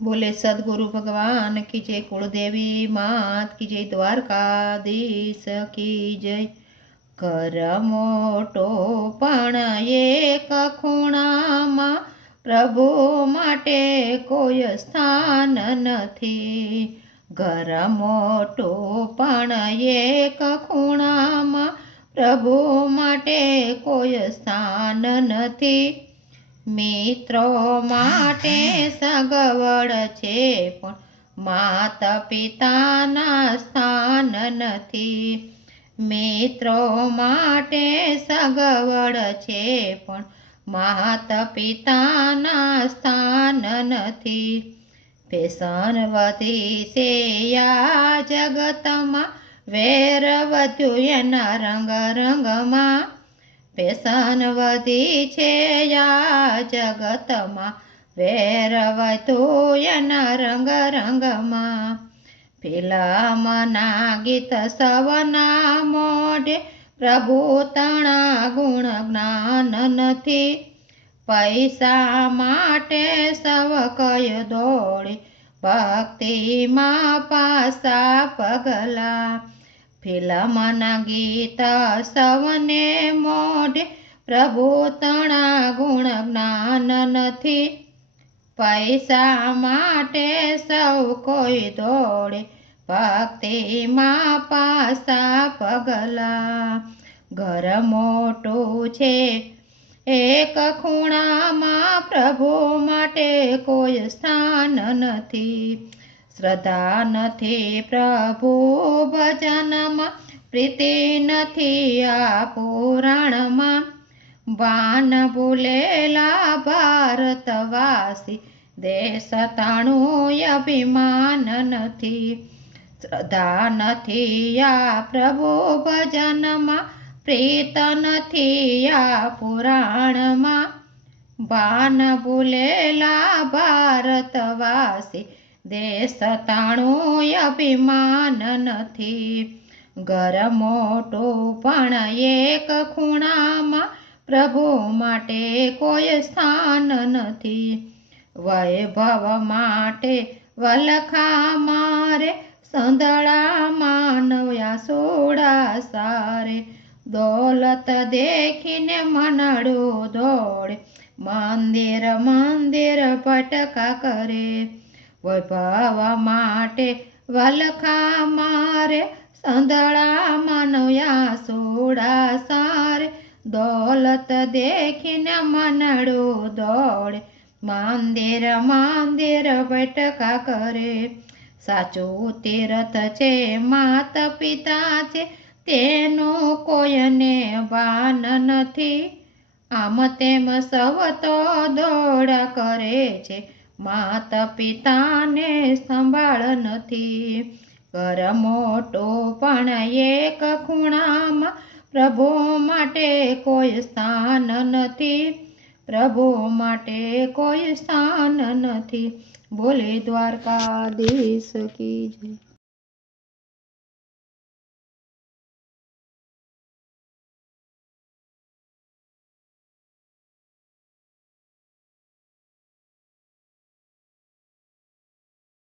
બોલે, સદગુરુ ભગવાન કી જય કુળદેવી માત, કી જય દ્વારકાધીશ, કી જય કર મોટો પણ એક ખૂણામાં પ્રભુ માટે કોઈ સ્થાન નથી. ઘર મોટો પણ એક ખૂણામાં પ્રભુ માટે કોઈ સ્થાન નથી. મિત્રો માટે સગવડ છે પણ માતા પિતાના સ્થાન નથી. મિત્રો માટે સગવડ છે પણ માતા પિતાના સ્થાન નથી. ફેશન વધી છે, આ જગતમાં વેર વધ્યું એના રંગ રંગમાં ફેશન વધી છે આ જગતમાં વેર વધ્યું એના રંગ રંગમાં. ફિલ્મના ગીત સવના મોઢે પ્રભુ તણા ગુણ જ્ઞાન નથી. પૈસા માટે સવ કય દોડી, ભક્તિમાં પાસા પગલા. ફિલ્મના ગીત સવને મોઢે પ્રભુ તણા ગુણ જ્ઞાન નથી. પૈસા માટે સૌ કોઈ દોડે ભક્તિમાં પાસા પગલા. ઘર મોટું છે, એક ખૂણામાં પ્રભુ માટે કોઈ સ્થાન નથી. શ્રદ્ધા નથી પ્રભુ, ભજનમાં પ્રીતિ નથી આ પુરાણમાં વાન ભૂલેલા ભારતવાસી, દેશ તાણું અભિમાન નથી. શ્રદ્ધા નથી આ પ્રભુ, ભજનમાં પ્રીત નથી આ પુરાણમાં વાન ભૂલેલા ભારતવાસી દેશ તાણું અભિમાન નથી. ઘર મોટું પણ એક ખૂણામાં પ્રભુ માટે કોઈ સ્થાન નથી. વૈભવ માટે વલખા મારે, સંદળા માનવ્યા સોડા સારે. દોલત દેખીને મનડું દોડે, મંદિર મંદિર ભટકા કરે. વૈભવ માટે વલખા મારે સંદળા માનવ્યા સોડા સારે. દોલત દેખીને મનડો દોડે, મંદિર માંદિર બેઠકા કરે. સાચું તીરથ છે માતા પિતા છે, તેનું કોઈને ભાન નથી. આમ તેમ સવતો દોડા કરે છે. માતા પિતાને સંભાળ નથી. ઘર મોટો પણ એક ખૂણામાં પ્રભુ માટે કોઈ સ્થાન નથી. પ્રભુ માટે કોઈ સ્થાન નથી. બોલે દ્વારકાધીશ કી જય.